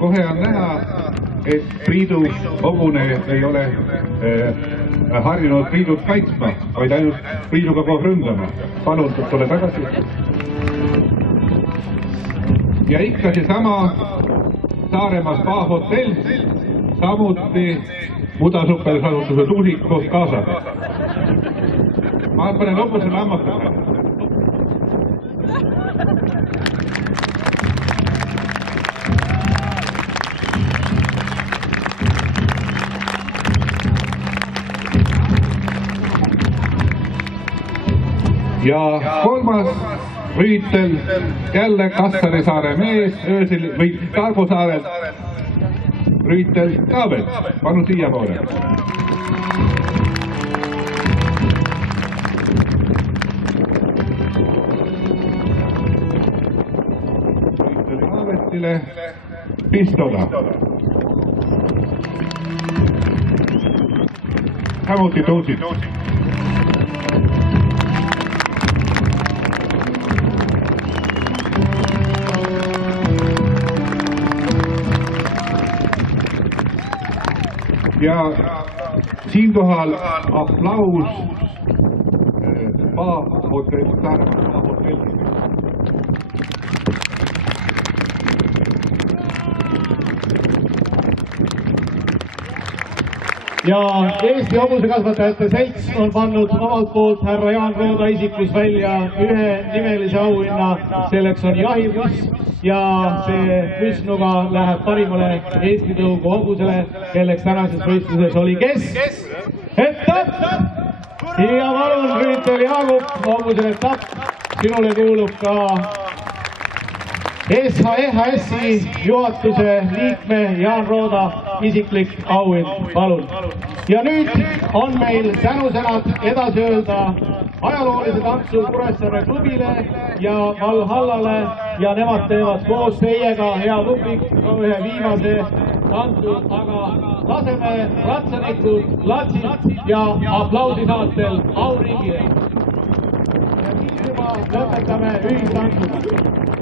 Kohe on näha, et Priidu hobune ei ole harjunud Priidut kaitsma, vaid ainult Priiduga koos ründama. Palun, tule tagasi. Ja ikka seesama Saaremaa Spa hotell, samuti mudasuppelisasutuse tuusik koos kaasada. Ma panen lõpusele ammastuse. Ja kolmas Rüütel, jälle Kassarisaare mees, öösel või Targu saarelt, Rüütel ka veel, palun siia poole. Rüütel Kaavetile pistola. Samuti tuusik. Ja siinkohal aplaus Spa hotell, Saaremaa Spa hotelli. Ja Eesti Hobusekasvatajate Selts on pannud omalt poolt härra Jaan Rooda isikus välja ühe nimelise auhinna, selleks on jahipüss ja see püssnuga läheb parimale Eesti tõugu hobusele, kelleks tänases võistluses oli kes? Etapp! Ja palun Rüütel Jaagup, hobusele etapp, sinule kuulub ka SHS-i juhatuse liikme Jaan Rooda isiklik auhind, palun. Ja nüüd on meil tänusõnad edasi öelda ajaloolise tantsu Kuressaare klubile ja Valhallale ja nemad teevad koos teiega, hea publik, ühe viimase tantsu, aga laseme ratsanikud, latsid ja aplausi saatel auringile. Ja siis juba lõpetame ühistantsuga.